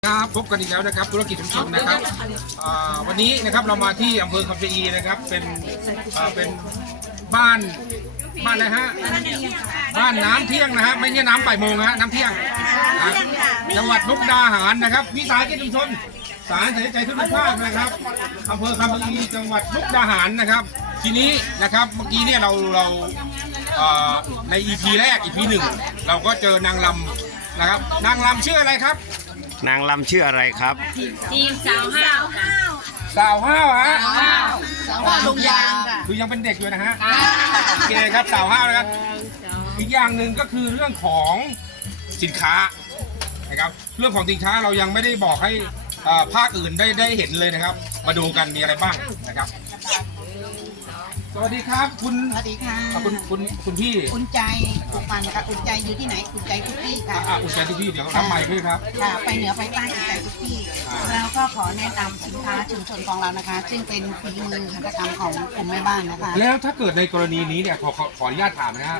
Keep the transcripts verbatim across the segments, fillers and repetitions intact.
ครับพบกันอีกแล้วนะครับธุรกิจชุมชนนะครับวันนี้นะครับเรามาที่อำเภอคำชะอีนะครับเป็นเป็นบ้านบ้านอะไรฮะบ้านน้ำเที่ยงนะฮะไม่ใช่น้ำป่ายโมงฮะน้ำเที่ยงจังหวัดมุกดาหารนะครับวิสาหกิจชุมชนสารเสรีใจทุกภาคนะครับอำเภอคำชะอีจังหวัดมุกดาหารนะครับทีนี้นะครับเมื่อกี้เนี่ยเราเราใน อี พี แรก อี พี หนึ่งเราก็เจอนางลำนะครับนางลำชื่ออะไรครับนางลำชื่ออะไรครับทีมสาวห้าวสาวห้าวฮะสาวห้าวลงยางค่ะคือยังเป็นเด็กอยู่นะฮะโอเคครับสาวห้าวนะครับอีกอย่างหนึ่งก็คือเรื่องของสินค้านะครับเรื่องของสินค้าเรายังไม่ได้บอกให้ภาคอื่นได้ได้เห็นเลยนะครับมาดูกันมีอะไรบ้างนะครับสวัสดีครับคุณสวัสดีค่ะคุณคุณคุณพี่อุ่นใจคุณปันค่ะอุ่นใจอยู่ที่ไหนอุ่นใจทุกที่ค่ะอ่าอุ่นใจทุกที่เดี๋ยวรับไมค์ด้วยครับค่ะไปเหนือไปใต้อุ่นใจทุกที่แล้วก็ขอแนะนำสินค้าชุมชนของเรานะคะซึ่งเป็นฝีมือหัตถกรรมของกลุ่มแม่บ้านนะคะแล้วถ้าเกิดในกรณีนี้เนี่ยขอขออนุญาตถามนะฮะ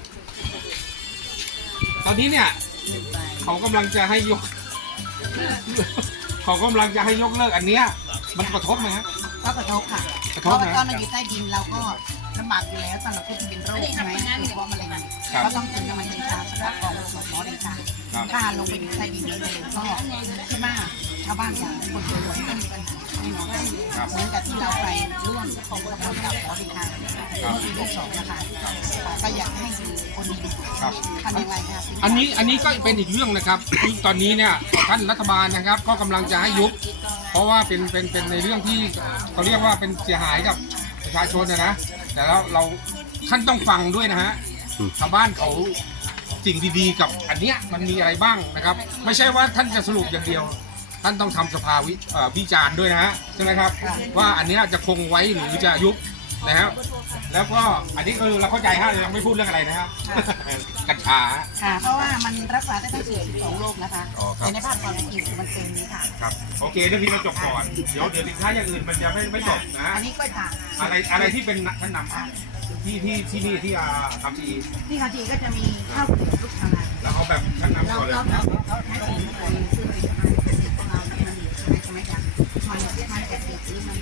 ตอนนี้เนี่ยเขากำลังจะให้ยกเขากำลังจะให้ยกเลิกอันเนี้ยมันกระทบไหมฮะก็กระทบค่ะเพราะว่าตอนเราอยู่ใต้ดินเราก็ลำบากอยู่แล้วสำหรับผู้ที่เป็นโรคใช่ไหมโดยเฉพาะมะเร็งก็ต้องกินน้ำมันกัญชาสำหรับกองสมอในชาถ้าลงไปอยู่ใต้ดินเลยก็ที่มากชาวบ้านสองคนรวยไม่มีปัญหาไม่น้อยเหมือนกับที่เราไปร่วมของกระบวนการบริการเมื่อปีหกสองนะคะก็อยากให้คนดีทำยังไงครับอันนี้อันนี้ก็เป็นอีกเรื่องนะครับตอนนี้เนี่ยท่านรัฐบาลนะครับก็กำลังจะให้ยุบเพราะว่าเป็นเป็นเป็นในเรื่องที่เขาเรียกว่าเป็นเสียหายกับประชาชนนะนะแต่แล้วเราท่านต้องฟังด้วยนะฮะชาวบ้านเขาสิ่งดีๆกับอันเนี้ยมันมีอะไรบ้างนะครับไม่ใช่ว่าท่านจะสรุปอย่างเดียวท่านต้องทำสภาวิวิจารณ์ด้วยนะฮะใช่ไหมครับว่าอันนี้จะคงไว้หรือจะยุบนะครับแล้วก็อันนี้คือเราเข้าใจฮะเราไม่พูดเรื่องอะไรนะครับกัญชาค่ะเพราะว่ามันรักษาได้ทั้งสี่สิบสองโรคนะคะแต่ในภาคตอนนี้มันเป็นนี้ค่ะครับโอเคเรื่องนี้เราจบก่อนเดี๋ยวเดี๋ยวสินค้าอย่างอื่นมันจะไม่ไม่จบนะอันนี้ก็ค่ะอะไรอะไรที่เป็นท่านนำที่ที่ที่นี่ที่ทำทีที่ทำทีก็จะมีข้าวเกลียบลูกชายแล้วเอาแบบท่านนำก่อนเลยเราเราเราใช้สิ่งที่เราซื้อไปทำเราเนี่ยมันใช่ไหมจ๊ะมันมันจะเป็นที่มัน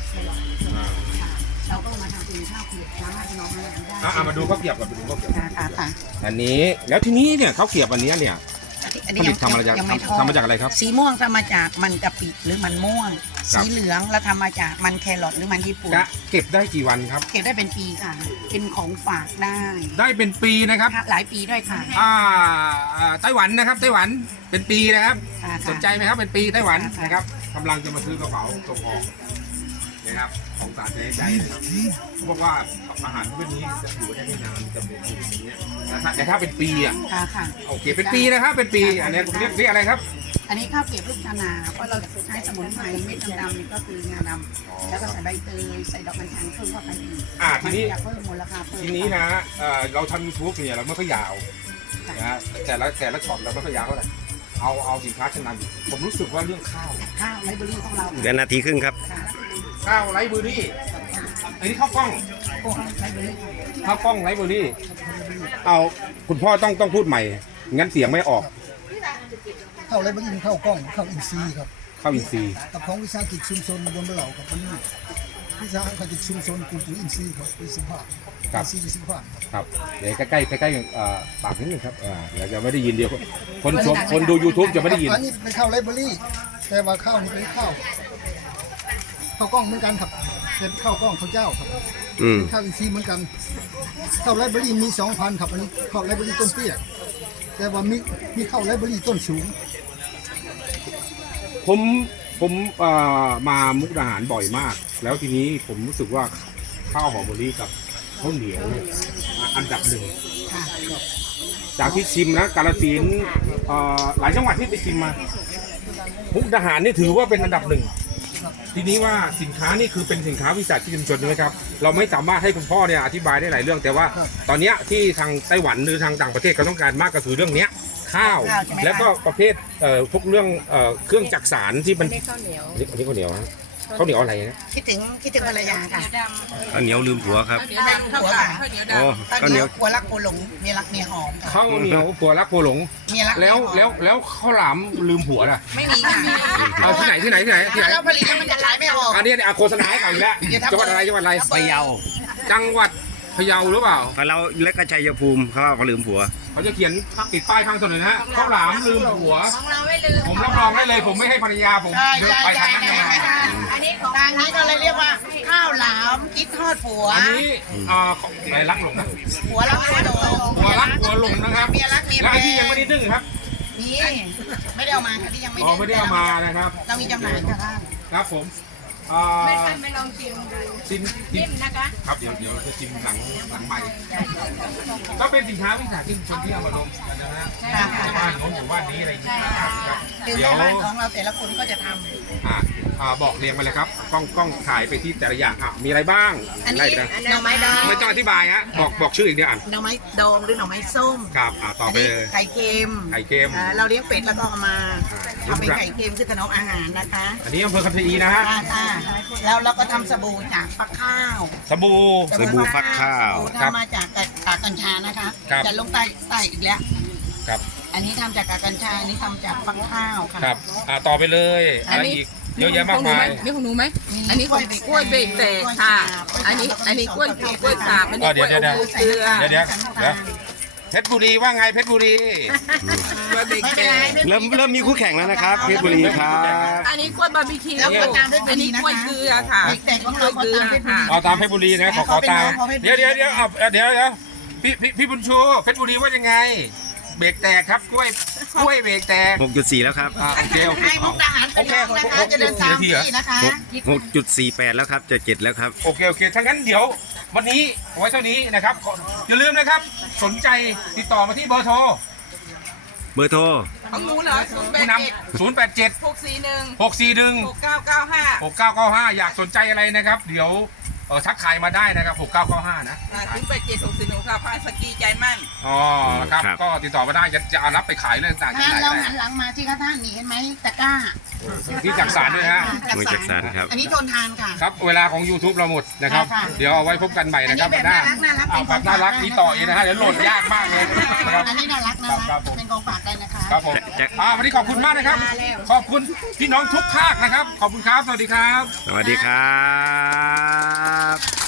เราก็มาทำเป็นข้าวเกลียบน้ำให้น้องได้อ่ามาดูข้าวเกลียบก่อนมาดูข้าวเกลียบค่ะค่ะอันนี้แล้วทีนี้เนี่ยข้าวเกลียบอันนี้เนี่ยผลิตทำมาจากทำมาจากอะไรครับสีม่วงทำมาจากมันกะปิหรือมันม่วงสีเหลืองแล้วทำมาจากมันแครอทหรือมันญี่ปุ่นเก็บได้กี่วันครับเก็บได้เป็นปีค่ะเป็นของฝากได้ได้เป็นปีนะครับหลายปีด้วยค่ะอ่าไต้หวันนะครับไต้หวันเป็นปีนะครับสนใจไหมครับเป็นปีไต้หวันนะครับกำลังจะมาซื้อกระเป๋าส่งออกนะครับของสารใจใจนะครับเขาบอกว่าอาหารพวกนี้จะอยู่ได้ไม่นานจะเป็นอย่างเงี้ยแต่ถ้าเป็นปีอ่ะโอเคเป็นปีนะครับเป็นปีอันนี้ผมเรียกเรียกอะไรครับอันนี้ข้าวเกลียบลูกชานาเพราะเราใช้สมุนไพรเม็ดดำๆนี่ก็คืองาดำแล้วก็ใส่ใบเตยใส่ดอกกัญชาเพิ่มเข้าไปอีกอ่าทีนี้เพิ่มมูลค่าเพิ่มทีนี้นะเราทำยูทูบเนี่ยเราไม่ค่อยยาวนะแต่ละแต่ละช็อตเราไม่ค่อยยาวเท่าไหร่เอาเอาสินค้าชั้นนำผมรู้สึกว่าเรื่องข้าวข้าวไรเบอรี่ของเราเดือนนาทีครึ่งครับข้าวไรเบอรี่อันนี้ข้าวกล้องข้าวกล้องไรเบอรี่เอาคุณพ่อต้องต้องพูดใหม่งั้นเสียงไม่ออกข้าวไรเบอรี่ข้าวกล้องข้าวอินทรีย์ครับข้าวอินทรีย์กับของวิสาหกิจชุมชนบนเหล่าครับนี้วิสาหกิจชุมชนกลุ่มปุ๋ยอินทรีย์ครับวิสิภาครับวิสิภาครับเดี๋ยวใกล้ใกล้ใกล้ๆปากนิดนึงครับเดี๋ยวจะไม่ได้ยินเดียวคนชมคนดู ยูทูบ จะไม่ได้ยินอันนี้เป็นข้าวไรเบอรี่แต่ว่าข้าวนี้เป็นข้าวข้าวกล้องเหมือนกันครับเป็นข้าวกล้องข้าวเจ้าครับเป็นข้าวอินทรีย์เหมือนกันข้าวไรเบอรี่มีสองพันครับอันนี้ข้าวไรเบอรี่ต้นเตี้ยแต่ว่ามีมีข้าวไรเบอรี่ต้นสูงผมผมมามุกดาหารบ่อยมากแล้วทีนี้ผมรู้สึกว่าข้าวหอมมะลิกับข้าวเหนียวอันดับหนึ่งจากที่ชิมนะกาฬสินธุ์หลายจังหวัดที่ไปชิมมามุกดาหารนี่ถือว่าเป็นอันดับหนึ่งทีนี้ว่าสินค้านี่คือเป็นสินค้าวิสาหกิจชุมชนใช่ไหมครับเราไม่สามารถให้คุณพ่อเนี่ยอธิบายได้หลายเรื่องแต่ว่าตอนนี้ที่ทางไต้หวันหรือทางต่างประเทศเขาต้องการมากก็คือเรื่องนี้ข้าวแล้วก็ประเภททุกเรื่องเครื่องจักสารที่มันอันนี้ข้าวเหนียวข้าวเหนียวอะไรนะคิดถึงคิดถึงภรรยาค่ะข้าวเหนียวลืมผัวครับเดี๋ยวดังหัวค่ะโอ้ตอนข้าวเหนีนี้ยวผัวรักผัวหลงเมียรักเมียหอมค่ะข้าวเหนียวผัวรักผัวหลงเมียรักแล้วเมียหอมแล้วแล้วข้าวหลามลืมผัวล่ะไม่มีค่ะเอาที่ไหนที่ไหนที่ไหนที่ไหนเราผลิตแล้วมันจะขายไม่ออกอันนี้เนี่ยอ่ะโฆษณาให้เขาอีกแล้วจังหวัดอะไรจังหวัดอะไรพะเยาจังหวัดพะเยาหรือเปล่าพะเราและก็ชัยภูมิเขาว่าเขาลืมผัวเขาจะเขียนติดป้ายข้างถนนนะฮะข้าวหลามลืมผัวของเราไม่ลืมผมรับรองได้เลยผมไม่ให้ภรรยาผมใช่เดินใช่ไปใช่ทางนั้นใช่แน่นอนใช่อันนี้ของทางนี้ก็เลยเรียกว่าข้าวหลามกิ๊กทอดผัวอันนี้อ่าของอะไรรักหลงนะผัวรักผัวหลงผัวรักผัวหลงนะครับเมียรักเมียแล้วแพ้ไอ้ที่ยังไม่ได้นึ่งครับนี่ไม่ได้เอามาค่ะที่ยังไม่อ๋อไม่ได้เอามานะครับเรามีจำหน่ายค่ะท่านครับผมอ่าไม่ทันไปลองชิมดูชิมชินิ่มมนะคะครับเดี๋ยวเดี๋ยวจะชิมหลังหลังใหม่ก็เป็นสินค้าวิสาหกิจชุมชนที่เอามาลงกันนะฮะบ้านโน้นหมู่บ้านนี้อะไรอย่างเงี้ยครับครับคือเดี๋ในยวบ้านของเราแต่ละคนก็จะทอ่าอ่าบอกเรียงมาเลยครับกล้องกล้องถ่ายไปที่แต่ละอย่างอ่ะมีอะไรบ้างำอันไล่นี้ไปนะหน่อไม้ดองไม่ต้องอธิบายฮะบอกบอกชื่ออีกเดียวอ่านหน่อไม้ดองหรือหน่อไม้ส้มครับอ่าต่อไปนนี้เลยไข่เค็มไข่เค็มอ่าเราเลี้ยงเป็ดแล้วก็เอามาอ่าทำเป็นไข่เค็มคือถนอมอาหารนะคะอันนี้อำเภอคำชะอีนะฮะค่ะค่ะแล้วเราก็ทำสบู่จากฟักข้าวสบู่สบู่ฟักข้าวสบู่ครับทำมาจากกากกัญชานะคะครับจะลงใต้ใต้อีกแล้วครับอันนี้ทำจากกากกัญชา อันนี้ทำจากฟักข้าวค่ะครับอ่าต่อไปเลยอะไรอีกเยอะแยะมากมายนี่ของหนูไหมอันนี้ของกล้วยเบรกแตกค่ะ อันนี้อันนี้กล้วยกล้วยสาบอันนี้อ๋กอเดี๋ล้ยว วย เดี๋ยวอบเกลือเดี๋ยวเดี๋ยวเดี๋ยวเพชรบุรีว่าไงเพชรบุรีกล้วยเบรกไม่แตเป็นไรกเริ่มเริ่มมีคู่แข่งแล้วนะครับเพชรบุรีครับอันนี้กล้วยบาร์บีคิวแล้วก็ตามด้วยอันนี้นะคะกล้วยเกลือค่ะเบรกแตกของเราก็ตามด้วยบุรีเอาตามเพชรบุรีนะขอขอตามขอเพชรบุรีเดี๋ยวเดี๋ยวเดี๋ยวเอาเอาเดี๋ยวเดี๋ยวพี่พี่พี่บุญชูเพชรบุรีว่ายังไง เบรกแตกครับกล้วยกล้วยเบรกแตกหกจุดสี่แล้วครับอ่าโอเคโอเคให้มุกดาหารเป็นน้องนะคะจะเดินตามพี่นะคะหกจุดสี่แปดแล้วครับจะเจ็ดแล้วครับโอเคโอเคถ้างั้นเดี๋ยววันนี้เอาไว้เท่านี้นะครับขออย่าลืมนะครับ สนใจติดต่อมาที่เบอร์โทรเบอร์โทรของหนูเหรอศูนย์แปผู้ดนเจ็ดำศูนย์แปดเจ็ดหกสี่หนึ่งหกสี่หนึ่งหกเก้าเก้าห้าหกเก้าเก้าห้าอยากสนใจอะไรนะครับ เดี๋ยวเออทักทายมาได้นะครับหกเก้าเก้าห้านะศูนย์แปดเจ็ดหกสี่หนึ่งค่ะพาสกีใจมั่นอ๋อนะครับครับก็ติดต่อมาได้จะจะเอารับไปขายเรื่องต่างๆที่ท่านไหนเราได้หันหลังมาที่ข้าท่านนี่เห็นไหมตะกร้าที่จักสารด้วยฮะมือจักสารครับอันนี้ทนทานค่ะครับเวลาของ YouTube เราหมดนะครับค่ะเดี๋ยวเอาไว้พบกันใหม่นะครับอันนี้แบบน่ารักเอาแบบน่ารักนี่ต่ออีกนะฮะเดี๋ยวโหลดยากมากเลยนะครับอันนี้น่ารักนะครัคะบผมเป็นกองฝากได้นะคะครับผมจะอ่าวันนี้ขอบคุณมากนะครับ ขอบคุณพี่น้องทุกภาคนะครับ ขอบคุณครับ สวัสดีครับสวัสดีครับ